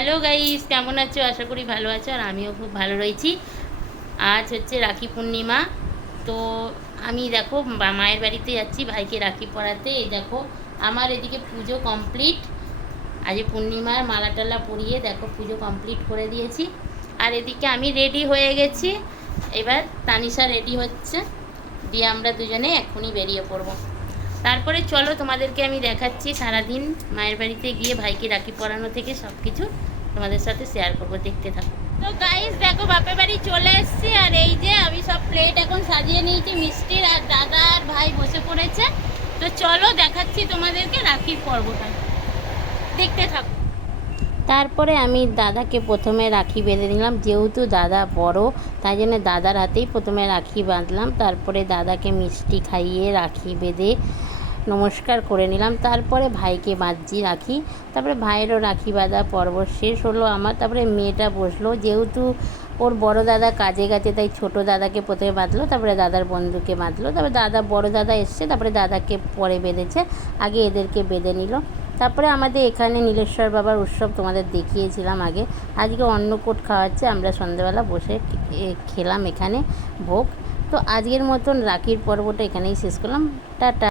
Hello guys কেমন আছো? আশা করি ভালো আছো আর আমিও খুব ভালো রয়েছি। আজ হচ্ছে রাখি পূর্ণিমা। তো আমি দেখো মায়ের বাড়িতে যাচ্ছি, ভাইকে রাখি পরাতে। এই দেখো, আমার এদিকে পুজো কমপ্লিট আজ পূর্ণিমার মালা টালা পরিয়ে দেখো, পুজো কমপ্লিট করে দিয়েছি। আর এদিকে আমি রেডি হয়ে গেছি। এবার তানিশা রেডি হচ্ছে। দিয়ে আমরা দুজনে এখনই বেরিয়ে পড়ব। তারপরে চলো তোমাদেরকে আমি দেখাচ্ছি সারাদিন মায়ের বাড়িতে গিয়ে ভাইকে রাখি পড়ানো থেকে সব কিছু তোমাদের সাথে শেয়ার করব, দেখতে থাকো। তো গাইস দেখো বাপের বাড়ি চলে এসেছি আর এই যে আমি সব প্লেট এখন সাজিয়ে নিয়েছি, মিষ্টির আর দাদা আর ভাই বসে পড়েছে। তো চলো দেখাচ্ছি তোমাদেরকে রাখি পর্বটা। দেখতে থাকো। তারপরে আমি দাদাকে প্রথমে রাখি বেঁধে নিলাম। যেহেতু দাদা বড়, তাই জন্য দাদার হাতেই প্রথমে রাখি বাঁধলাম। তারপরে দাদাকে মিষ্টি খাইয়ে রাখি বেঁধে নমস্কার করে নিলাম। তারপরে ভাইকে বাঁধছি রাখি। তারপরে ভাইয়েরও রাখি বাঁধা পর্ব শেষ হলো আমার। তারপরে মেয়েটা বসল। যেহেতু ওর বড় দাদা কাজে গেছে, তাই ছোট দাদাকে প্রথমে বাঁধলো, তারপরে দাদার বন্ধুকে বাঁধলো। তারপরে দাদা, বড় দাদা এসছে, তারপরে দাদাকে পরে বেঁধেছে। আগে এদেরকে বেঁধে নিল। তারপরে আমাদের এখানে নীলেশ্বর বাবার উৎসব তোমাদের দেখিয়েছিলাম আগে। আজকে অন্নকূট খাওয়াচ্ছে, আমরা সন্ধ্যেবেলা বসে খেলাম এখানে ভোগ। তো আজকের মতন রাখির পর্বটা এখানেই শেষ করলাম। টাটা।